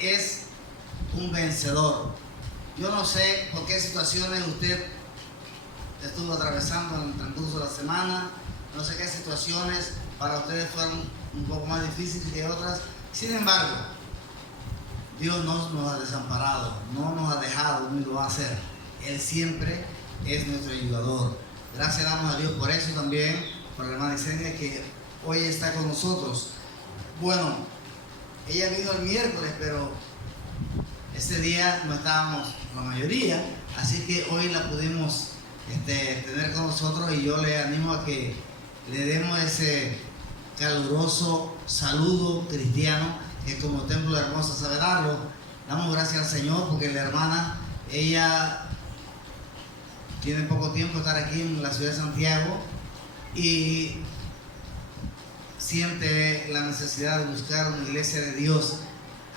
es un vencedor. Yo no sé por qué situaciones usted estuvo atravesando en el transcurso de la semana, no sé qué situaciones para ustedes fueron un poco más difíciles que otras. Sin embargo, Dios no nos ha desamparado, no nos ha dejado ni lo va a hacer. Él siempre es nuestro ayudador. Gracias damos a Dios por eso también, por la hermana Isenia que hoy está con nosotros. Bueno, ella vino el miércoles, pero ese día no estábamos la mayoría, así que hoy la pudimos tener con nosotros, y yo le animo a que le demos ese caluroso saludo cristiano que como Templo de Hermosa sabe darlo. Damos gracias al Señor porque la hermana, ella tiene poco tiempo de estar aquí en la ciudad de Santiago y siente la necesidad de buscar una iglesia de Dios.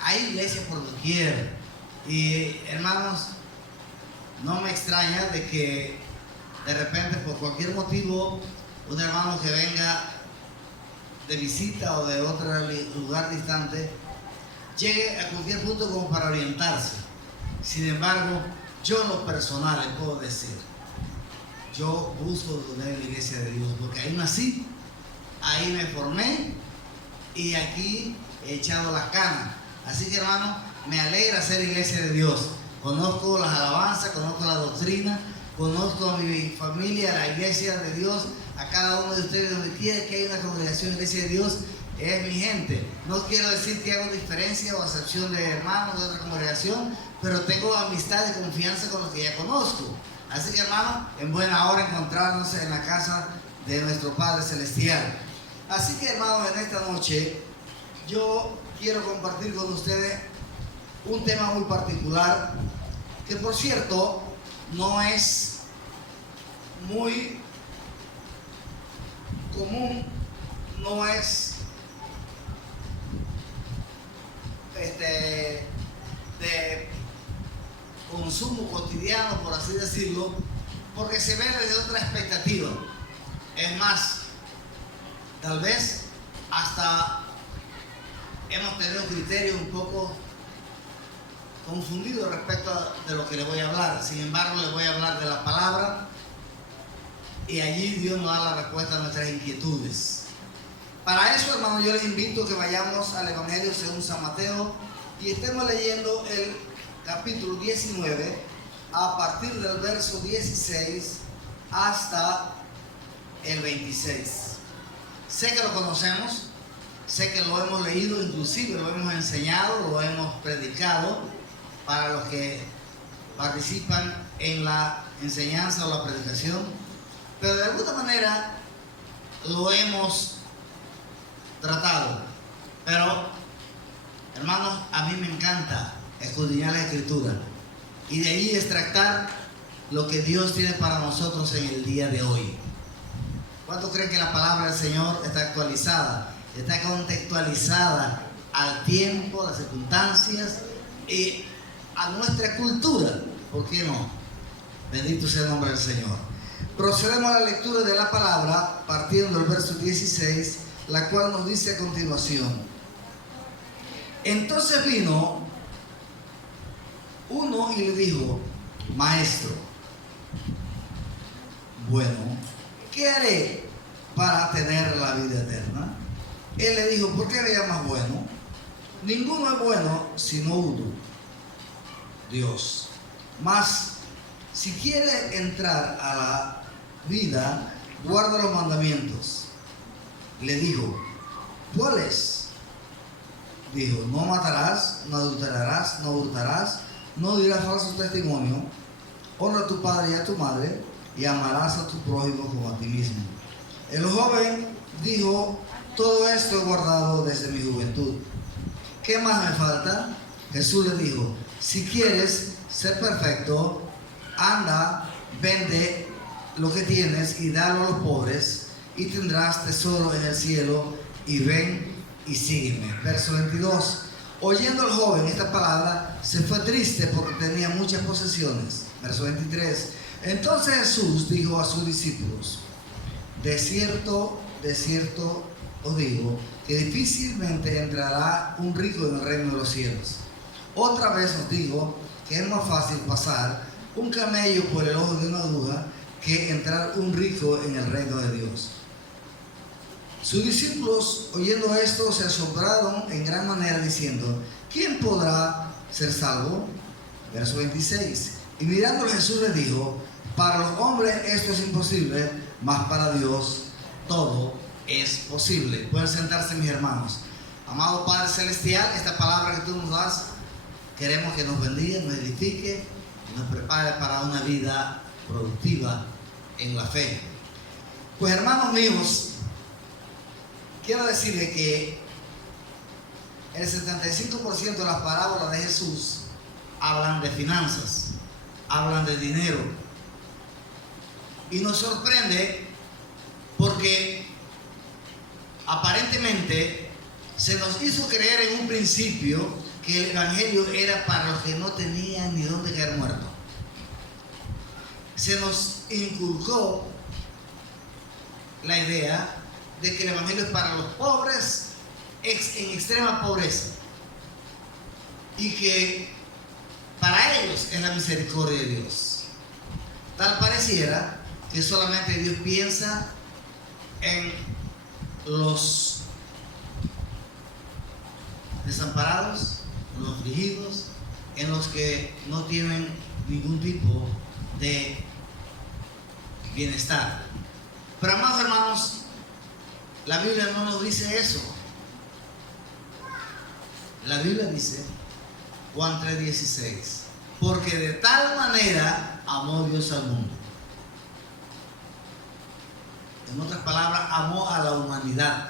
Hay iglesias por doquier, y hermanos, no me extraña de que de repente por cualquier motivo un hermano que venga de visita o de otro lugar distante llegue a cualquier punto como para orientarse. Sin embargo, yo en lo personal les puedo decir, yo busco tener la iglesia de Dios porque ahí nací, ahí me formé y aquí he echado las canas. Así que hermano, me alegra ser iglesia de Dios. Conozco las alabanzas, conozco la doctrina, conozco a mi familia, la iglesia de Dios, a cada uno de ustedes, donde quiera que haya una congregación, iglesia de Dios, es mi gente. No quiero decir que hago diferencia o acepción de hermanos de otra congregación, pero tengo amistad y confianza con los que ya conozco. Así que hermano, en buena hora encontrarnos en la casa de nuestro Padre Celestial. Así que hermanos, en esta noche yo quiero compartir con ustedes un tema muy particular, que por cierto no es muy común, no es de consumo cotidiano, por así decirlo, porque se ve desde otra expectativa. Es más, tal vez hasta hemos tenido criterios un poco confundidos respecto de lo que le voy a hablar. Sin embargo, le voy a hablar de la palabra, y allí Dios nos da la respuesta a nuestras inquietudes. Para eso, hermano, yo les invito a que vayamos al Evangelio según San Mateo y estemos leyendo el capítulo 19 a partir del verso 16 hasta el 26. Sé que lo conocemos, sé que lo hemos leído, inclusive lo hemos enseñado, lo hemos predicado para los que participan en la enseñanza o la predicación, pero de alguna manera lo hemos tratado. Pero hermanos, a mí me encanta escudriñar la Escritura y de ahí extractar lo que Dios tiene para nosotros en el día de hoy. ¿Cuántos creen que la palabra del Señor está actualizada, está contextualizada al tiempo, a las circunstancias y a nuestra cultura? ¿Por qué no? Bendito sea el nombre del Señor. Procedemos a la lectura de la palabra partiendo del verso 16, la cual nos dice a continuación: entonces vino uno y le dijo: Maestro, bueno, ¿qué haré para tener la vida eterna? Él le dijo: ¿por qué me llamas bueno? Ninguno es bueno sino uno, Dios. Mas si quieres entrar a la vida, guarda los mandamientos. Le dijo: ¿cuáles? Dijo: no matarás, no adulterarás, no hurtarás, no dirás falso testimonio, honra a tu padre y a tu madre, y amarás a tu prójimo como a ti mismo. El joven dijo: todo esto he guardado desde mi juventud. ¿Qué más me falta? Jesús le dijo: si quieres ser perfecto, anda, vende lo que tienes y dalo a los pobres, y tendrás tesoro en el cielo, y ven y sígueme. Verso 22. Oyendo el joven esta palabra, se fue triste porque tenía muchas posesiones. Verso 23. Entonces Jesús dijo a sus discípulos: de cierto os digo, que difícilmente entrará un rico en el reino de los cielos. Otra vez os digo que es más fácil pasar un camello por el ojo de una aguja que entrar un rico en el reino de Dios. Sus discípulos, oyendo esto, se asombraron en gran manera, diciendo: ¿quién podrá ser salvo? Verso 26. Y mirando a Jesús les dijo: para los hombres esto es imposible, mas para Dios todo es posible. Pueden sentarse, mis hermanos. Amado Padre Celestial, esta palabra que tú nos das, queremos que nos bendiga, nos edifique y nos prepare para una vida productiva en la fe. Pues, hermanos míos, quiero decirles que el 75% de las parábolas de Jesús hablan de finanzas, hablan de dinero. Y nos sorprende porque aparentemente se nos hizo creer en un principio que el evangelio era para los que no tenían ni dónde caer muertos. Se nos inculcó la idea de que el evangelio es para los pobres en extrema pobreza y que para ellos es la misericordia de Dios. Tal pareciera que solamente Dios piensa en los desamparados, en los afligidos, en los que no tienen ningún tipo de bienestar. Pero, amados hermanos, la Biblia no nos dice eso. La Biblia dice, Juan 3:16, porque de tal manera amó Dios al mundo. En otras palabras, amó a la humanidad.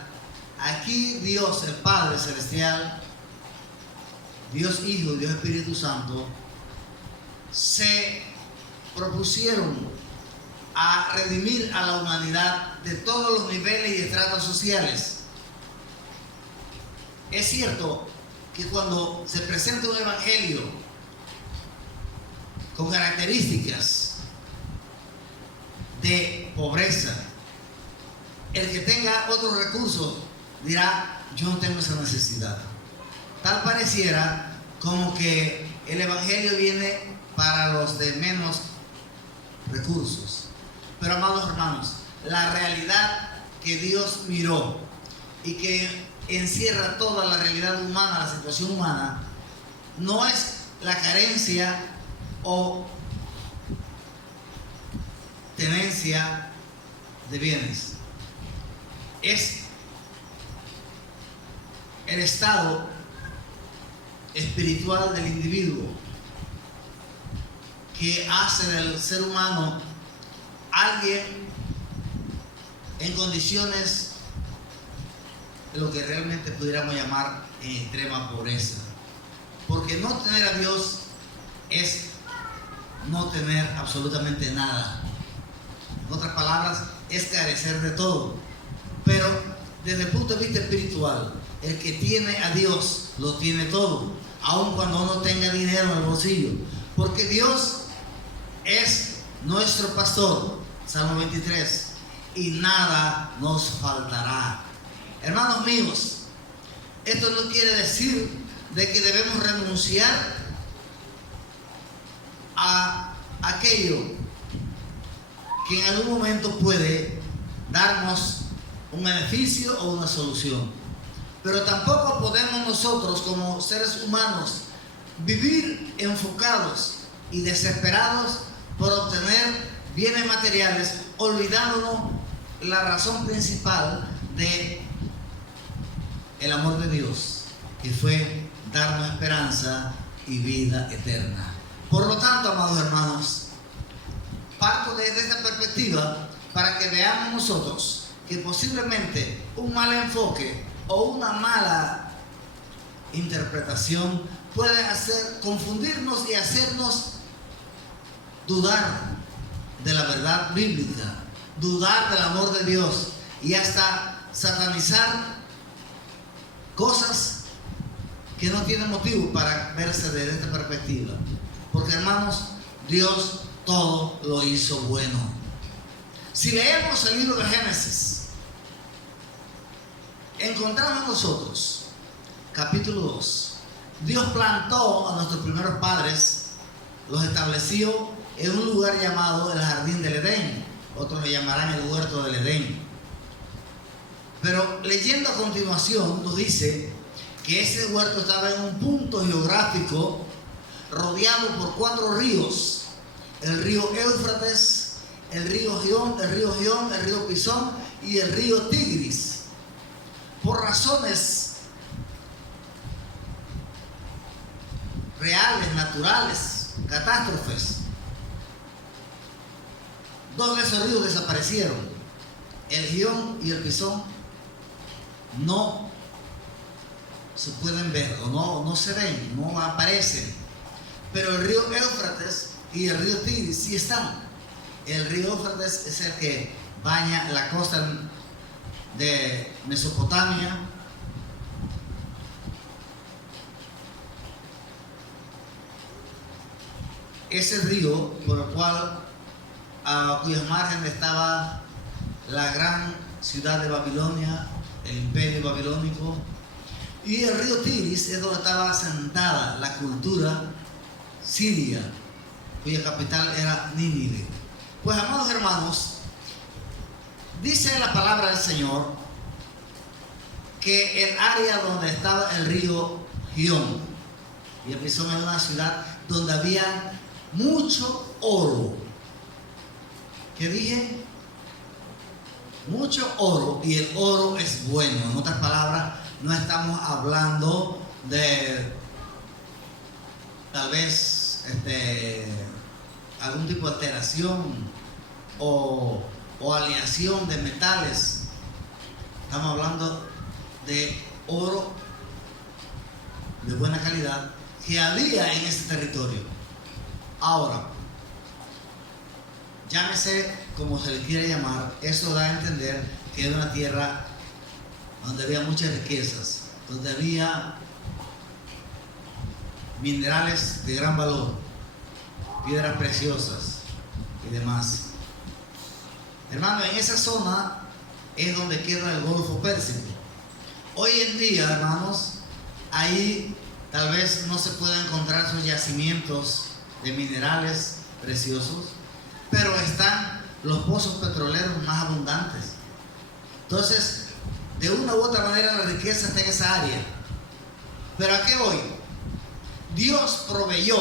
Aquí Dios, el Padre Celestial, Dios Hijo, Dios Espíritu Santo, se propusieron a redimir a la humanidad de todos los niveles y estratos sociales. Es cierto que cuando se presenta un evangelio con características de pobreza, el que tenga otros recursos dirá: yo no tengo esa necesidad. Tal pareciera como que el evangelio viene para los de menos recursos. Pero, amados hermanos, la realidad que Dios miró y que encierra toda la realidad humana, la situación humana, no es la carencia o tenencia de bienes. Es el estado espiritual del individuo que hace del ser humano alguien en condiciones de lo que realmente pudiéramos llamar en extrema pobreza. Porque no tener a Dios es no tener absolutamente nada. En otras palabras, es carecer de todo. Pero desde el punto de vista espiritual, el que tiene a Dios lo tiene todo, aun cuando no tenga dinero en el bolsillo, porque Dios es nuestro pastor, Salmo 23, y nada nos faltará. Hermanos míos, esto no quiere decir de que debemos renunciar a aquello que en algún momento puede darnos un beneficio o una solución. Pero tampoco podemos nosotros, como seres humanos, vivir enfocados y desesperados por obtener bienes materiales, olvidándonos la razón principal de el amor de Dios, que fue darnos esperanza y vida eterna. Por lo tanto, amados hermanos, parto desde esta perspectiva para que veamos nosotros que posiblemente un mal enfoque o una mala interpretación puede confundirnos y hacernos dudar de la verdad bíblica, dudar del amor de Dios y hasta satanizar cosas que no tienen motivo para verse desde esta perspectiva. Porque, hermanos, Dios todo lo hizo bueno. Si leemos el libro de Génesis, encontramos nosotros, capítulo 2, Dios plantó a nuestros primeros padres, los estableció en un lugar llamado el Jardín del Edén. Otros le llamarán el Huerto del Edén. Pero leyendo a continuación nos dice que ese huerto estaba en un punto geográfico rodeado por 4 ríos: el río Éufrates, el río Gión, el río Pisón y el río Tigris. Por razones reales, naturales, catástrofes, 2 de esos ríos desaparecieron. El Gión y el Pisón no se pueden ver, o no se ven, no aparecen. Pero el río Éufrates y el río Tigris sí están. El río Éufrates es el que baña la costa de Mesopotamia. Ese río por el cual, a cuyas márgenes estaba la gran ciudad de Babilonia, el imperio babilónico. Y el río Tigris es donde estaba asentada la cultura siria, cuya capital era Nínive. Pues, amados hermanos, dice la palabra del Señor que el área donde estaba el río Gión y el Pisón era una ciudad donde había mucho oro. ¿Qué dije? Mucho oro, y el oro es bueno. En otras palabras, no estamos hablando de tal vez algún tipo de alteración o aleación de metales. Estamos hablando de oro de buena calidad que había en ese territorio. Ahora, llámese como se le quiera llamar, eso da a entender que era una tierra donde había muchas riquezas, donde había minerales de gran valor, piedras preciosas y demás. Hermano, en esa zona es donde queda el Golfo Pérsico. Hoy en día, hermanos, ahí tal vez no se puedan encontrar sus yacimientos de minerales preciosos, pero están los pozos petroleros más abundantes. Entonces, de una u otra manera la riqueza está en esa área. Pero ¿a qué voy? Dios proveyó,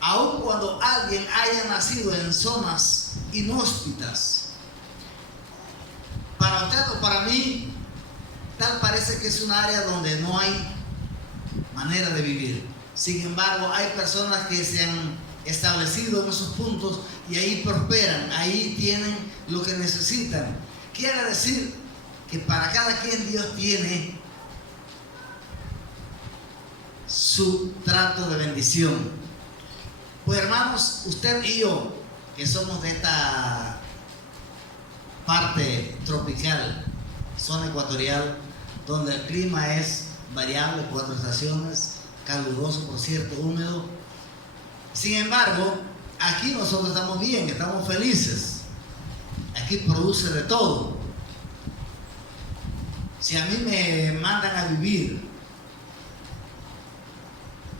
aun cuando alguien haya nacido en zonas inhóspitas. Para usted o para mí, tal parece que es un área donde no hay manera de vivir. Sin embargo, hay personas que se han establecido en esos puntos y ahí prosperan, ahí tienen lo que necesitan. Quiere decir que para cada quien Dios tiene su trato de bendición. Pues, hermanos, usted y yo, que somos de esta parte tropical, zona ecuatorial, donde el clima es variable, 4 estaciones, caluroso, por cierto, húmedo. Sin embargo, aquí nosotros estamos bien, estamos felices. Aquí produce de todo. Si a mí me mandan a vivir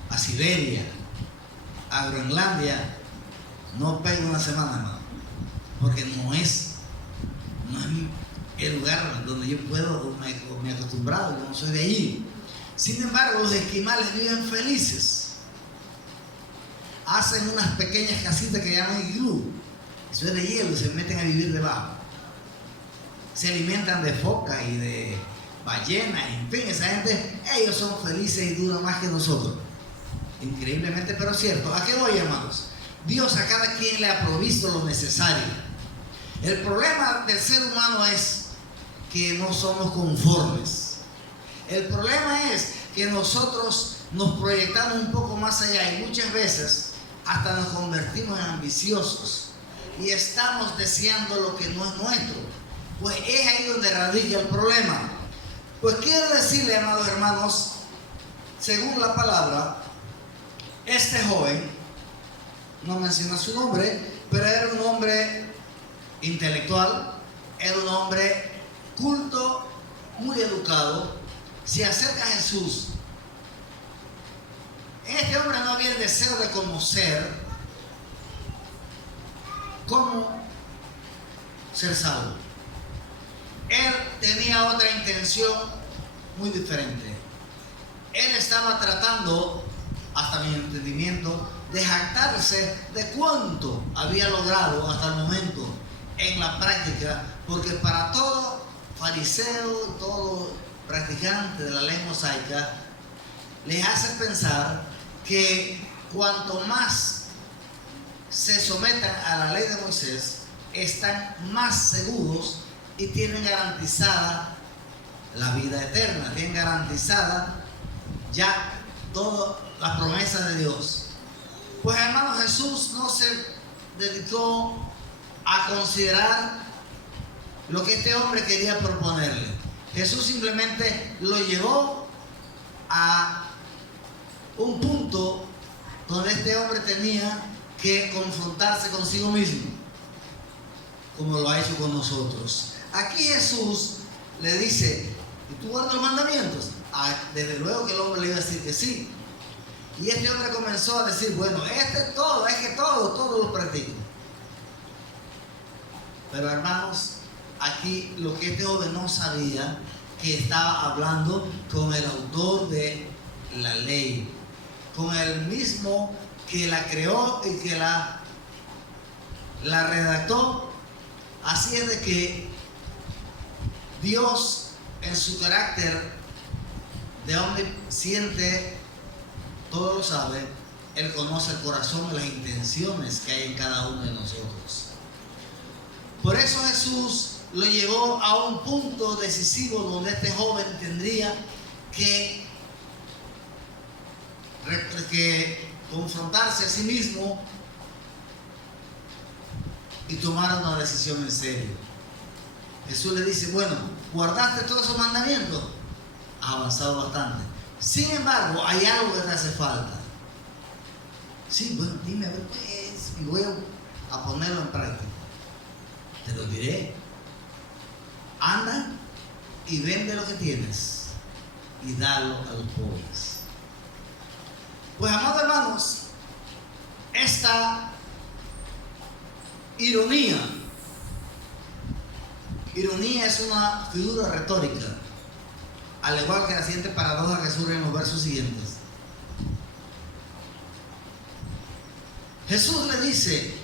a Siberia, a Groenlandia, no pego una semana, no, porque no es el lugar donde yo puedo, me he acostumbrado, yo no soy de allí. Sin embargo, los esquimales viven felices. Hacen unas pequeñas casitas que llaman iglú, eso es de hielo, y se meten a vivir debajo. Se alimentan de foca y de ballena, en fin, esa gente, ellos son felices y duran más que nosotros. Increíblemente, pero cierto. ¿A qué voy, hermanos? Dios a cada quien le ha provisto lo necesario. El problema del ser humano es que no somos conformes. El problema es que nosotros nos proyectamos un poco más allá y muchas veces hasta nos convertimos en ambiciosos y estamos deseando lo que no es nuestro. Pues es ahí donde radica el problema. Pues quiero decirle, amados hermanos, según la palabra, este joven, no menciona su nombre, pero era un hombre intelectual, era un hombre culto, muy educado. Se acerca a Jesús deseo de conocer cómo ser salvo. Él tenía otra intención muy diferente. Él estaba tratando, hasta mi entendimiento, de jactarse de cuánto había logrado hasta el momento en la práctica, porque para todo fariseo, todo practicante de la ley mosaica, les hace pensar que cuanto más se sometan a la ley de Moisés, están más seguros y tienen garantizada la vida eterna, tienen garantizada ya toda la promesa de Dios. Pues hermano, Jesús no se dedicó a considerar lo que este hombre quería proponerle. Jesús simplemente lo llevó a un punto donde este hombre tenía que confrontarse consigo mismo, como lo ha hecho con nosotros. Aquí Jesús le dice: ¿y tú guardas los mandamientos? Desde luego que el hombre le iba a decir que sí. Y este hombre comenzó a decir: bueno, todo lo practico. Pero hermanos, aquí lo que este joven no sabía, que estaba hablando con el autor de la ley, con el mismo que la creó y que la redactó. Así es de que Dios, en su carácter de omnisciente, todo lo sabe. Él conoce el corazón y las intenciones que hay en cada uno de nosotros. Por eso Jesús lo llevó a un punto decisivo donde este joven tendría que confrontarse a sí mismo y tomar una decisión en serio. Jesús le dice: bueno, ¿guardaste todos esos mandamientos? Has avanzado bastante. Sin embargo, hay algo que te hace falta. Sí, bueno, dime a ver qué es, y voy a ponerlo en práctica. Te lo diré. Anda y vende lo que tienes y dalo a los pobres. Pues, amados hermanos, esta ironía es una figura retórica, al igual que la siguiente paradoja que surge en los versos siguientes. Jesús le dice: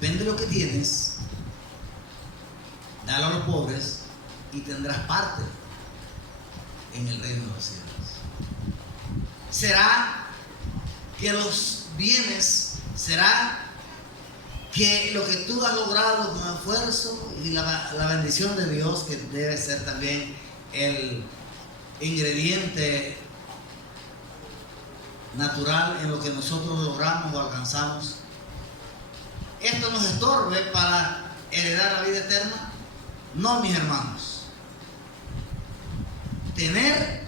vende lo que tienes, dalo a los pobres y tendrás parte en el reino de los cielos. ¿Será que los bienes, será que lo que tú has logrado con esfuerzo y la bendición de Dios, que debe ser también el ingrediente natural en lo que nosotros logramos o alcanzamos, esto nos estorbe para heredar la vida eterna? No, mis hermanos. Tener,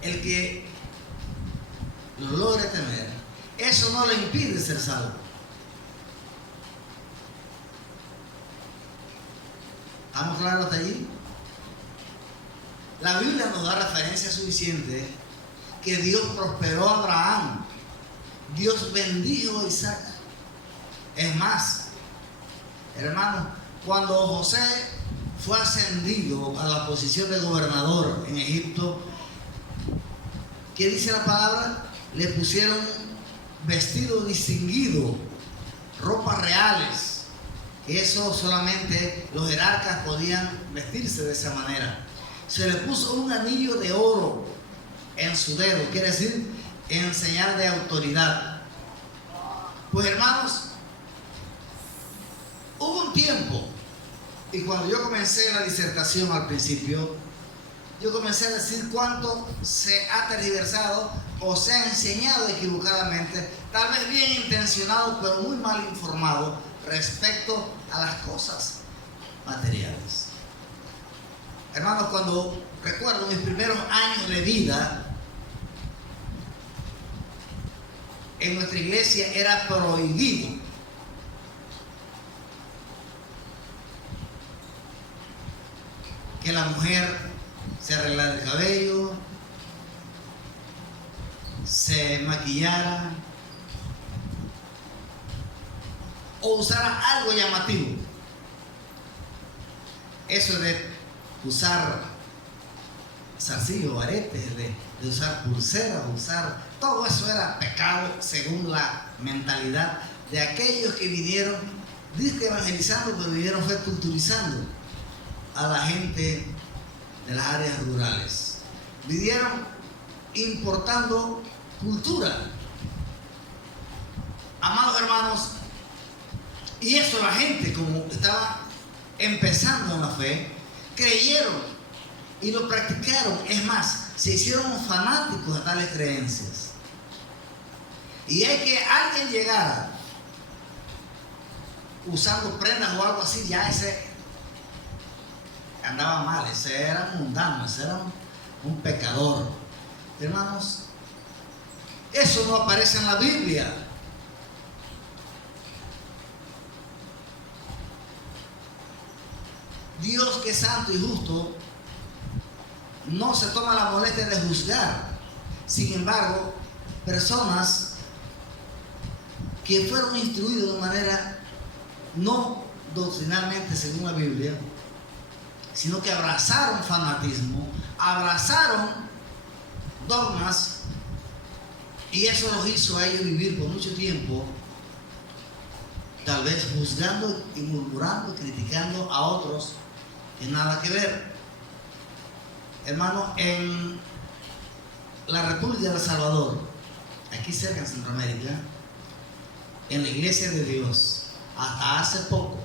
el que lo logre tener, eso no le impide ser salvo. ¿Estamos claros hasta allí? La Biblia nos da referencia suficiente que Dios prosperó a Abraham, Dios bendijo a Isaac. Es más, hermano, cuando José fue ascendido a la posición de gobernador en Egipto, ¿qué dice la palabra? Le pusieron vestido distinguido, ropas reales. Eso solamente los jerarcas podían vestirse de esa manera. Se le puso un anillo de oro en su dedo, quiere decir en señal de autoridad. Pues, hermanos, hubo un tiempo, y cuando yo comencé la disertación al principio, yo comencé a decir cuánto se ha tergiversado o se ha enseñado equivocadamente, tal vez bien intencionado, pero muy mal informado respecto a las cosas materiales. Hermanos, cuando recuerdo mis primeros años de vida, en nuestra iglesia era prohibido que la mujer se arreglara el cabello, se maquillara o usara algo llamativo. Eso de usar zarcillo, aretes, de usar pulseras, todo eso era pecado según la mentalidad de aquellos que vinieron, dice que evangelizando, pero vinieron fue culturizando a la gente de las áreas rurales. Vinieron importando cultura. Amados hermanos, y eso la gente, como estaba empezando en la fe, creyeron y lo practicaron. Es más, se hicieron fanáticos de tales creencias. Y es que alguien llegara usando prendas o algo así, ya ese andaba mal, ese era mundano, ese era un pecador. Hermanos, eso no aparece en la Biblia. Dios, que es santo y justo, no se toma la molestia de juzgar. Sin embargo, personas que fueron instruidos de manera no doctrinalmente según la Biblia, sino que abrazaron fanatismo, abrazaron dogmas, y eso los hizo a ellos vivir por mucho tiempo, tal vez juzgando y murmurando, criticando a otros que nada que ver. Hermano, en la República de El Salvador, aquí cerca en Centroamérica, en la Iglesia de Dios, hasta hace poco,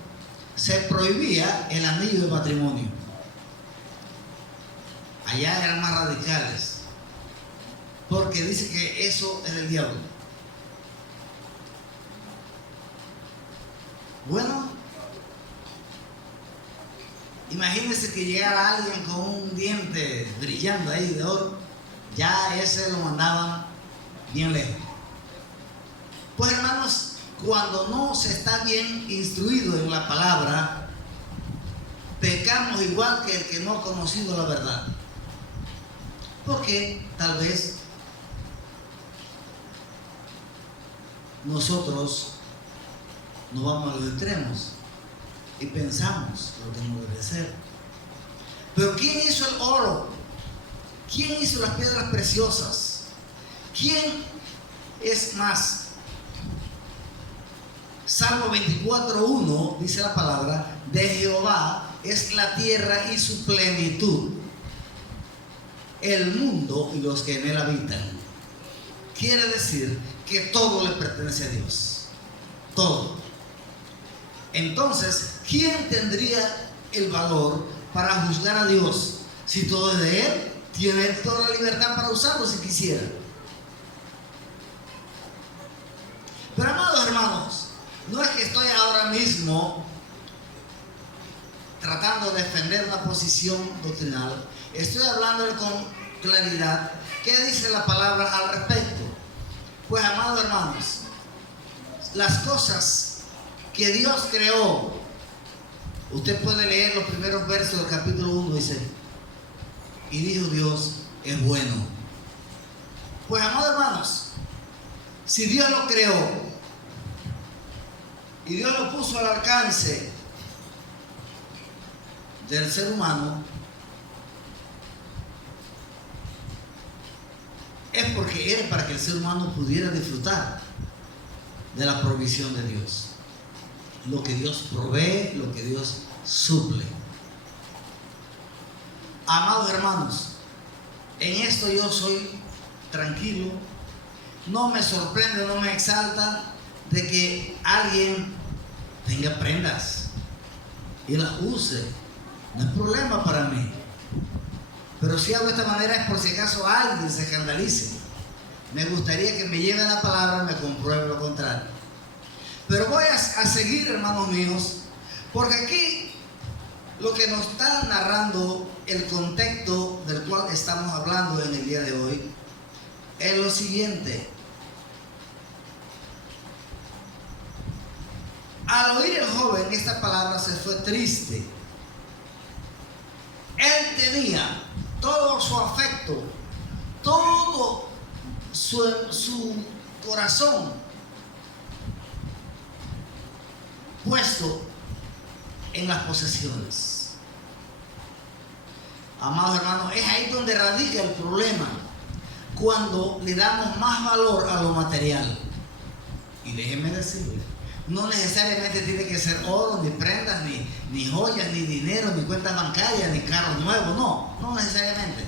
se prohibía el anillo de matrimonio. Allá eran más radicales, porque dice que eso es del diablo. Bueno, imagínense que llegara alguien con un diente brillando ahí de oro, ya ese lo mandaban bien lejos. Pues hermanos, cuando no se está bien instruido en la palabra, pecamos igual que el que no ha conocido la verdad. Porque tal vez nosotros nos vamos a los extremos y pensamos lo que no debe ser. Pero ¿quién hizo el oro? ¿Quién hizo las piedras preciosas? ¿Quién es más? Salmo 24:1 dice la palabra: de Jehová es la tierra y su plenitud, el mundo y los que en él habitan. Quiere decir que todo le pertenece a Dios. Todo. Entonces, ¿quién tendría el valor para juzgar a Dios? Si todo es de Él, tiene toda la libertad para usarlo si quisiera. Pero amados hermanos, no es que estoy ahora mismo tratando de defender una posición doctrinal. Estoy hablando con claridad. ¿Qué dice la palabra al respecto? Pues amados hermanos, las cosas que Dios creó, usted puede leer los primeros versos del capítulo 1, dice: y dijo Dios, es bueno. Pues amados hermanos, si Dios lo creó y Dios lo puso al alcance del ser humano, es porque era para que el ser humano pudiera disfrutar de la provisión de Dios. Lo que Dios provee, lo que Dios suple. Amados hermanos, en esto yo soy tranquilo. No me sorprende, no me exalta de que alguien tenga prendas y las use. No es problema para mí. Pero si hago de esta manera es por si acaso alguien se escandalice. Me gustaría que me lleve la palabra y me compruebe lo contrario. Pero voy a seguir, hermanos míos, porque aquí lo que nos está narrando el contexto del cual estamos hablando en el día de hoy es lo siguiente. Al oír el joven esta palabra se fue triste. Él tenía todo su afecto, todo su corazón puesto en las posesiones. Amados hermanos, es ahí donde radica el problema, cuando le damos más valor a lo material. Y déjenme decirles, no necesariamente tiene que ser oro, ni prendas, ni joyas, ni dinero, ni cuentas bancarias, ni carros nuevos, no necesariamente.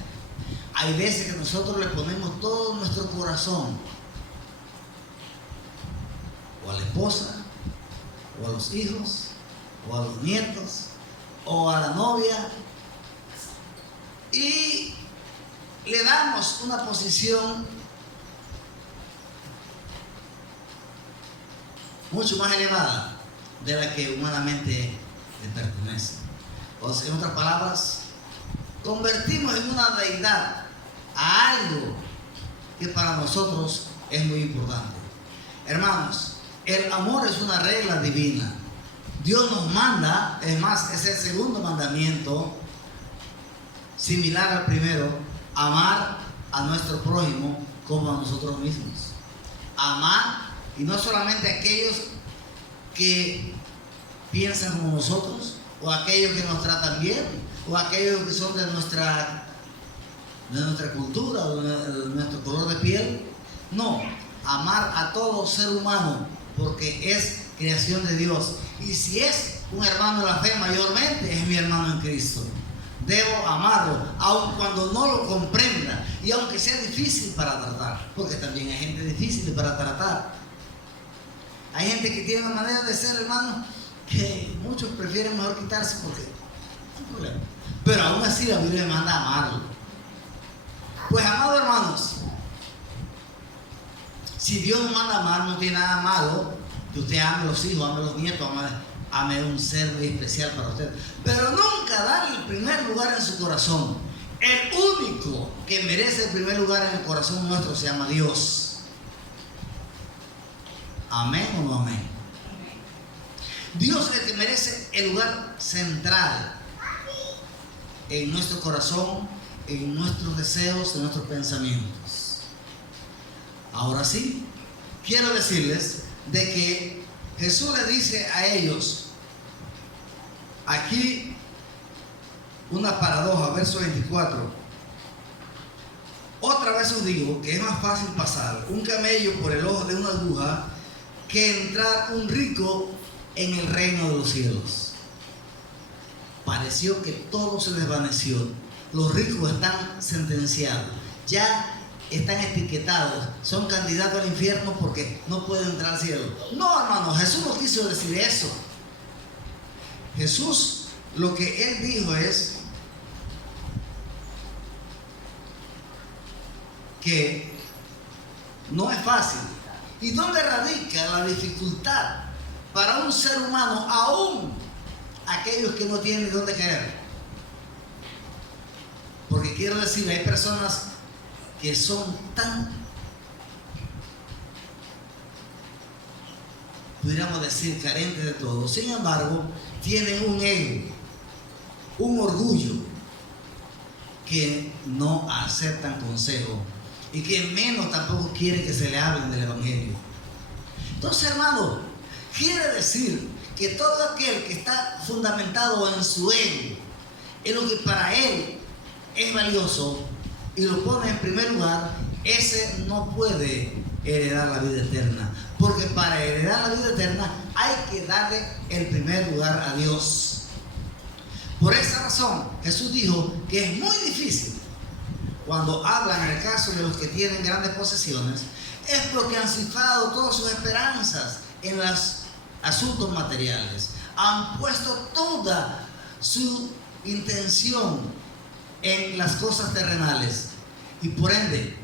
Hay veces que nosotros le ponemos todo nuestro corazón, o a la esposa, o a los hijos, o a los nietos, o a la novia, y le damos una posición mucho más elevada de la que humanamente le pertenece. O sea, en otras palabras, convertimos en una deidad a algo que para nosotros es muy importante. Hermanos, el amor es una regla divina. Dios nos manda, es más, es el segundo mandamiento, similar al primero, amar a nuestro prójimo como a nosotros mismos. Amar, y no solamente a aquellos que piensan como nosotros, o aquellos que nos tratan bien, o aquellos que son de nuestra cultura, o de nuestro color de piel. No, amar a todo ser humano, porque es creación de Dios. Y si es un hermano de la fe, mayormente es mi hermano en Cristo. Debo amarlo, aun cuando no lo comprenda, y aunque sea difícil para tratar, porque también hay gente difícil para tratar. Hay gente que tiene una manera de ser, hermano, que muchos prefieren mejor quitarse porque no hay problema. Pero aún así la Biblia me manda a amarlo. Pues, amados hermanos, si Dios nos manda a amar, no tiene nada malo que usted ame a los hijos, ame a los nietos, ame a un ser muy especial para usted. Pero nunca darle el primer lugar en su corazón. El único que merece el primer lugar en el corazón nuestro se llama Dios. ¿Amén o no amén? Dios es el que merece el lugar central en nuestro corazón, en nuestros deseos, en nuestros pensamientos. Ahora sí, quiero decirles de que Jesús le dice a ellos, aquí una paradoja, verso 24. Otra vez os digo que es más fácil pasar un camello por el ojo de una aguja que entrar un rico en el reino de los cielos. Pareció que todo se desvaneció. Los ricos están sentenciados, ya están etiquetados, son candidatos al infierno porque no pueden entrar al cielo. No, hermano, Jesús no quiso decir eso. Jesús, lo que él dijo es que no es fácil. ¿Y dónde radica la dificultad para un ser humano, aún aquellos que no tienen dónde caer? Porque quiero decir, hay personas que son tan, pudiéramos decir, carentes de todo. Sin embargo, tienen un ego, un orgullo, que no aceptan consejo y que menos tampoco quieren que se le hable del Evangelio. Entonces, hermano, quiere decir que todo aquel que está fundamentado en su ego, en lo que para él es valioso, y lo pone en primer lugar, ese no puede heredar la vida eterna. Porque para heredar la vida eterna hay que darle el primer lugar a Dios. Por esa razón, Jesús dijo que es muy difícil, cuando hablan en el caso de los que tienen grandes posesiones, es porque han cifrado todas sus esperanzas en los asuntos materiales. Han puesto toda su intención en las cosas terrenales. Y por ende,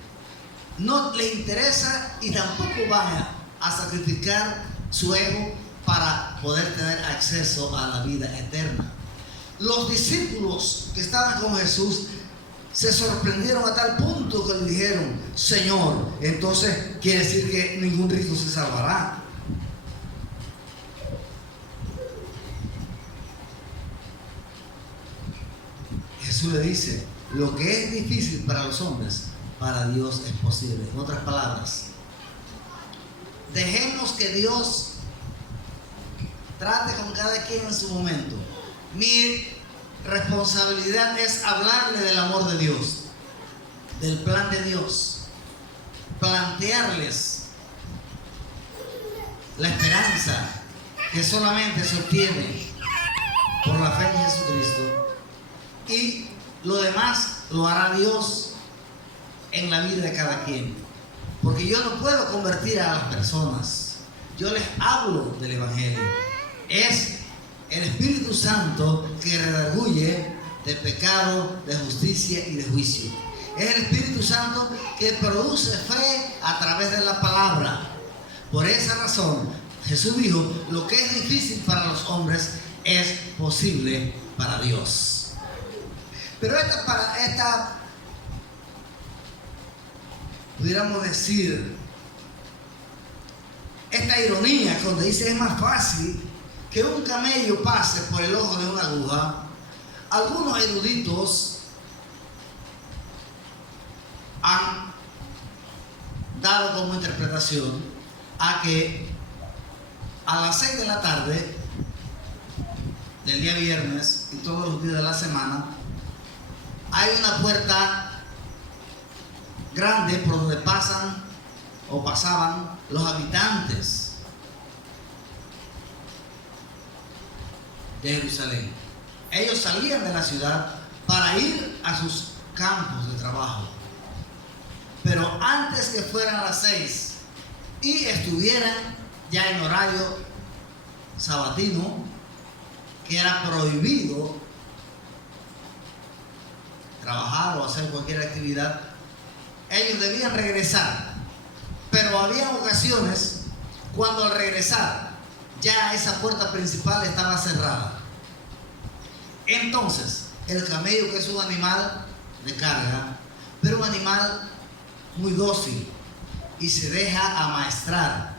no le interesa y tampoco van a sacrificar su ego para poder tener acceso a la vida eterna. Los discípulos que estaban con Jesús se sorprendieron a tal punto que le dijeron: Señor, entonces quiere decir que ningún rico se salvará. Jesús le dice: lo que es difícil para los hombres para Dios es posible. En otras palabras, dejemos que Dios trate con cada quien en su momento. Mi responsabilidad es hablarle del amor de Dios, del plan de Dios, plantearles la esperanza que solamente se obtiene por la fe en Jesucristo, y lo demás lo hará Dios en la vida de cada quien, porque yo no puedo convertir a las personas, yo les hablo del Evangelio. Es el Espíritu Santo que redarguye de pecado, de justicia y de juicio. Es el Espíritu Santo que produce fe a través de la palabra. Por esa razón, Jesús dijo, lo que es difícil para los hombres es posible para Dios. Pero esta pudiéramos decir, esta ironía cuando dice es más fácil que un camello pase por el ojo de una aguja, algunos eruditos han dado como interpretación a que a las 6 de la tarde del día viernes y todos los días de la semana hay una puerta grande por donde pasan o pasaban los habitantes de Jerusalén. Ellos salían de la ciudad para ir a sus campos de trabajo, pero antes que fueran a las 6 y estuvieran ya en horario sabatino, que era prohibido trabajar o hacer cualquier actividad, ellos debían regresar. Pero había ocasiones cuando al regresar ya esa puerta principal estaba cerrada. Entonces el camello, que es un animal de carga, pero un animal muy dócil y se deja amaestrar,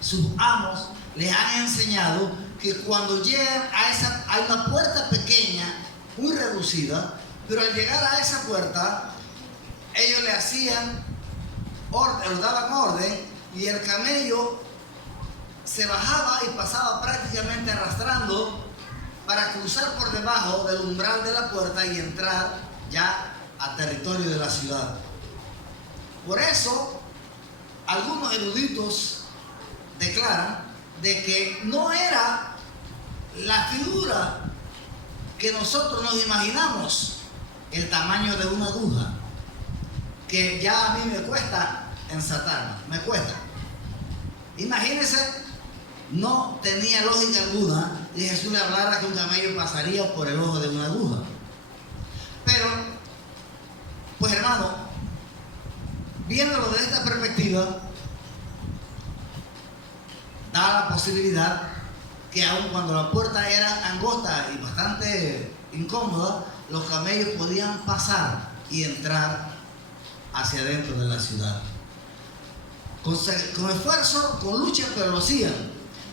sus amos les han enseñado que cuando llegan hay una puerta pequeña, muy reducida, pero al llegar a esa puerta, ellos le hacían orden, les daban orden, y el camello se bajaba y pasaba prácticamente arrastrando para cruzar por debajo del umbral de la puerta y entrar ya a territorio de la ciudad. Por eso, algunos eruditos declaran de que no era la figura que nosotros nos imaginamos, el tamaño de una aguja, que ya a mí me cuesta ensatarme, me cuesta. Imagínense, no tenía lógica alguna y Jesús le hablara que un camello pasaría por el ojo de una aguja. Pero, pues hermano, viéndolo desde esta perspectiva, da la posibilidad que aun cuando la puerta era angosta y bastante incómoda, los camellos podían pasar y entrar hacia adentro de la ciudad. Con esfuerzo, con lucha, pero lo hacían.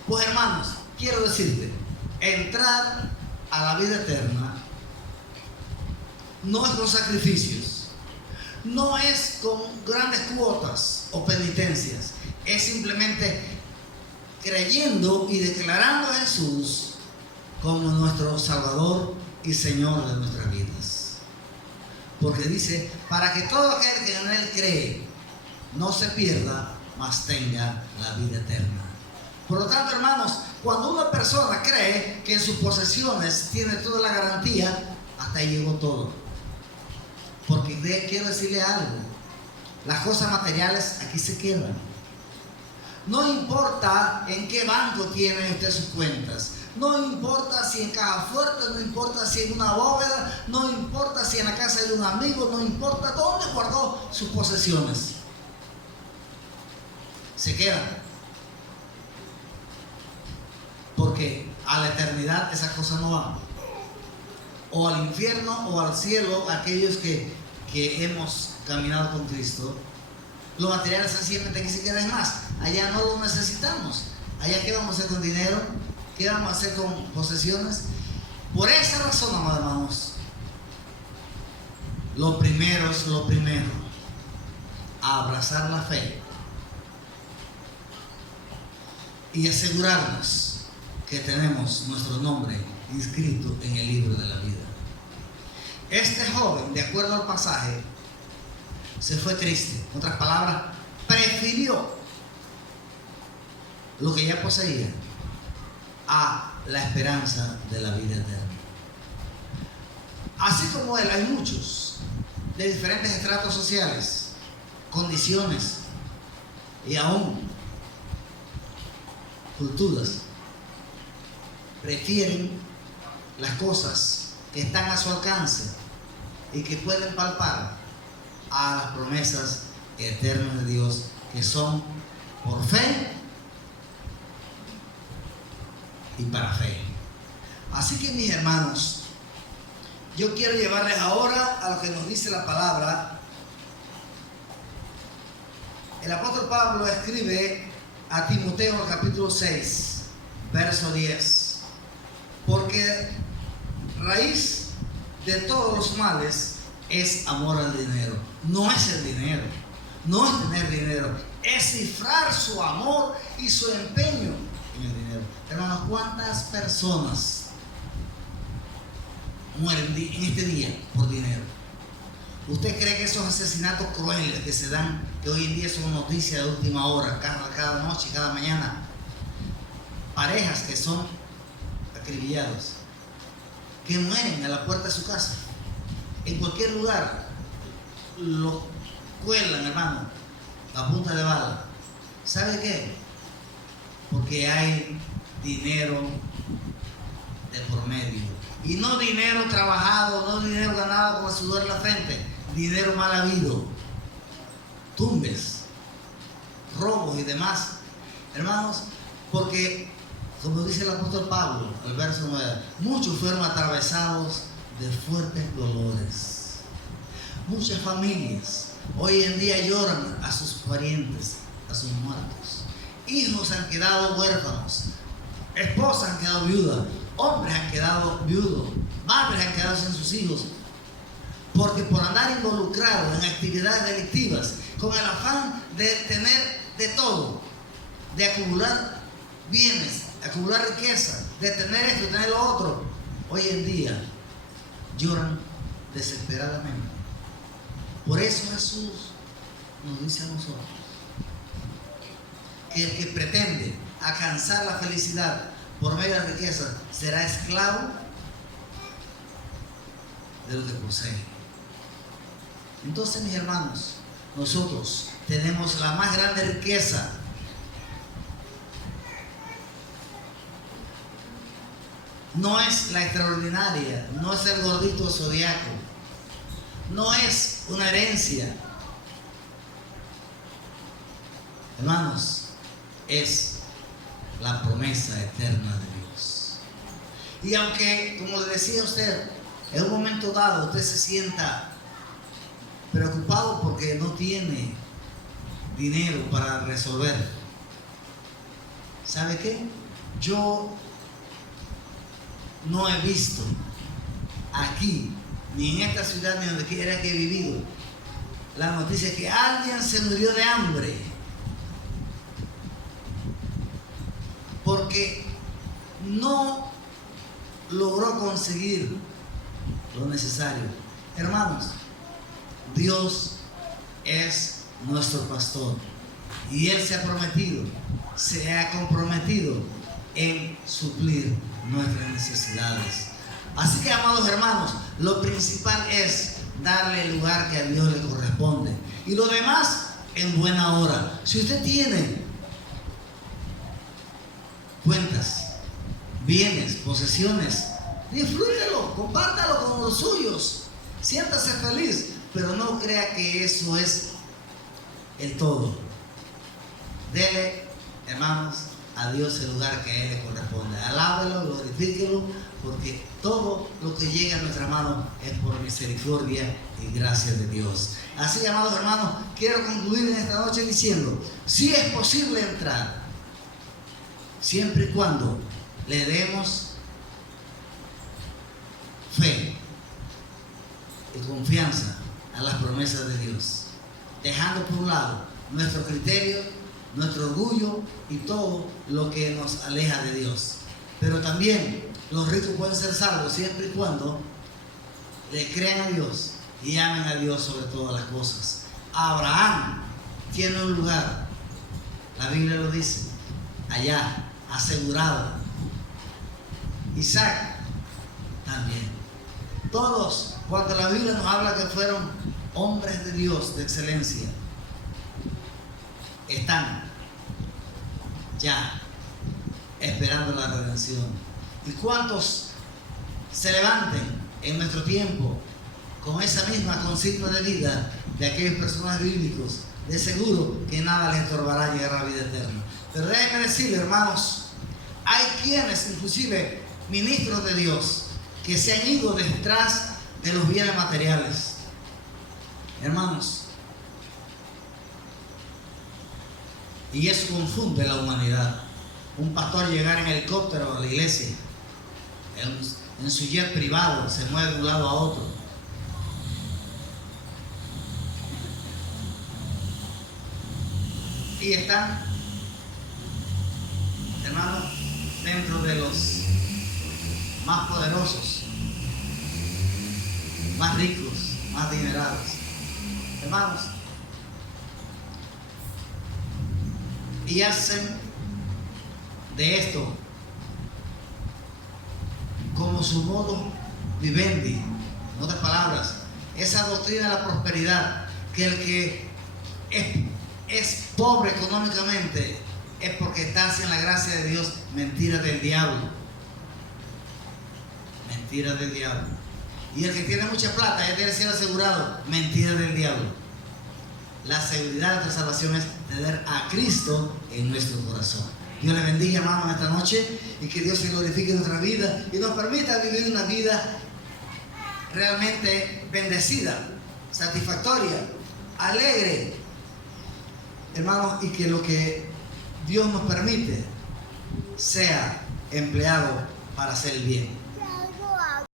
Pues hermanos, quiero decirte, entrar a la vida eterna no es con sacrificios, no es con grandes cuotas o penitencias, es simplemente creyendo y declarando a Jesús como nuestro Salvador y Señor de nuestras vidas. Porque dice, para que todo aquel que en Él cree no se pierda, mas tenga la vida eterna. Por lo tanto, hermanos, cuando una persona cree que en sus posesiones tiene toda la garantía, hasta ahí llegó todo. Porque quiero decirle algo, las cosas materiales aquí se quedan. No importa en qué banco tiene usted sus cuentas, no importa si en caja fuerte, no importa si en una bóveda, no importa si en la casa de un amigo, no importa dónde guardó sus posesiones, se quedan. Porque a la eternidad esas cosas no van. O al infierno o al cielo, aquellos que hemos caminado con Cristo. Lo material sencillamente aquí se queda. Es más, allá no lo necesitamos. Allá, ¿qué vamos a hacer con dinero? ¿Qué vamos a hacer con posesiones? Por esa razón, amados hermanos, lo primero es lo primero. a abrazar la fe y asegurarnos que tenemos nuestro nombre inscrito en el libro de la vida. Este joven, de acuerdo al pasaje, se fue triste. En otras palabras, prefirió lo que ya poseía a la esperanza de la vida eterna. Así como él, hay muchos de diferentes estratos sociales, condiciones y aún culturas. Prefieren las cosas que están a su alcance y que pueden palpar a las promesas eternas de Dios, que son por fe y para fe. Así que, mis hermanos, yo quiero llevarles ahora a lo que nos dice la palabra. El apóstol Pablo escribe a Timoteo, capítulo 6, verso 10. Porque raíz de todos los males es amor al dinero. No es el dinero, no es tener dinero, es cifrar su amor y su empeño en el dinero. Hermanos, ¿cuántas personas mueren en este día por dinero? ¿Usted cree que esos asesinatos crueles que se dan, que hoy en día son noticias de última hora, cada noche, cada mañana, parejas que son acribillados, que mueren a la puerta de su casa, en cualquier lugar, lo cuelan, hermano, a punta de bala? ¿Sabe qué? Porque hay dinero de por medio. Y no dinero trabajado, no dinero ganado con el sudor en la frente, dinero mal habido, tumbes, robos y demás. Hermanos, porque, como dice el apóstol Pablo, el verso 9, muchos fueron atravesados de fuertes dolores. Muchas familias hoy en día lloran a sus parientes, a sus muertos. Hijos han quedado huérfanos, esposas han quedado viudas, hombres han quedado viudos, madres han quedado sin sus hijos, porque por andar involucrados en actividades delictivas, con el afán de tener de todo, de acumular bienes, acumular riqueza, de tener esto, de tener lo otro, hoy en día lloran desesperadamente. Por eso Jesús nos dice a nosotros que el que pretende alcanzar la felicidad por medio de la riqueza será esclavo de lo que posee. Entonces, mis hermanos, nosotros tenemos la más grande riqueza. No es la extraordinaria, no es el gordito zodiaco, no es una herencia. Hermanos, es la promesa eterna de Dios. Y aunque, como le decía a usted, en un momento dado usted se sienta preocupado porque no tiene dinero para resolver, ¿sabe qué? Yo no he visto aquí, ni en esta ciudad, ni donde quiera que he vivido, la noticia que alguien se murió de hambre porque no logró conseguir lo necesario. Hermanos, Dios es nuestro pastor y Él se ha comprometido en suplir nuestras necesidades. Así que, amados hermanos, lo principal es darle el lugar que a Dios le corresponde, y lo demás en buena hora. Si usted tiene cuentas, bienes, posesiones, disfrútelo, compártalo con los suyos, siéntase feliz, pero no crea que eso es el todo. Dele, hermanos, a Dios el lugar que a Él le corresponde. Alábelo, glorifíquelo, porque todo lo que llega a nuestra mano es por misericordia y gracia de Dios. Así, amados hermanos, quiero concluir en esta noche diciendo: sí es posible entrar, siempre y cuando le demos fe y confianza a las promesas de Dios. dejando por un lado nuestro criterio, nuestro orgullo y todo lo que nos aleja de Dios. Pero también los ricos pueden ser salvos siempre y cuando le crean a Dios y amen a Dios sobre todas las cosas. Abraham tiene un lugar, la Biblia lo dice, allá, asegurado. Isaac también. Todos, cuando la Biblia nos habla que fueron hombres de Dios de excelencia, están ya esperando la redención. ¿Y cuántos se levanten en nuestro tiempo con esa misma consigna de vida de aquellos personajes bíblicos? De seguro que nada les estorbará llegar a la vida eterna. Pero déjenme decirles, hermanos, hay quienes, inclusive ministros de Dios, que se han ido detrás de los bienes materiales. Hermanos, y eso confunde la humanidad. Un pastor llegar en helicóptero a la iglesia, en su jet privado, se mueve de un lado a otro. Y están, hermanos, dentro de los más poderosos, más ricos, más adinerados. Hermanos, y hacen de esto como su modo vivendi. En otras palabras, esa doctrina de la prosperidad, que el que es pobre económicamente es porque está sin la gracia de Dios. Mentira del diablo. Mentira del diablo. Y el que tiene mucha plata ya tiene el cielo asegurado. Mentira del diablo. La seguridad de nuestra salvación es tener a Cristo en nuestro corazón. Dios le bendiga, hermanos, esta noche, y que Dios se glorifique en nuestra vida y nos permita vivir una vida realmente bendecida, satisfactoria, alegre, hermanos, y que lo que Dios nos permite sea empleado para hacer el bien.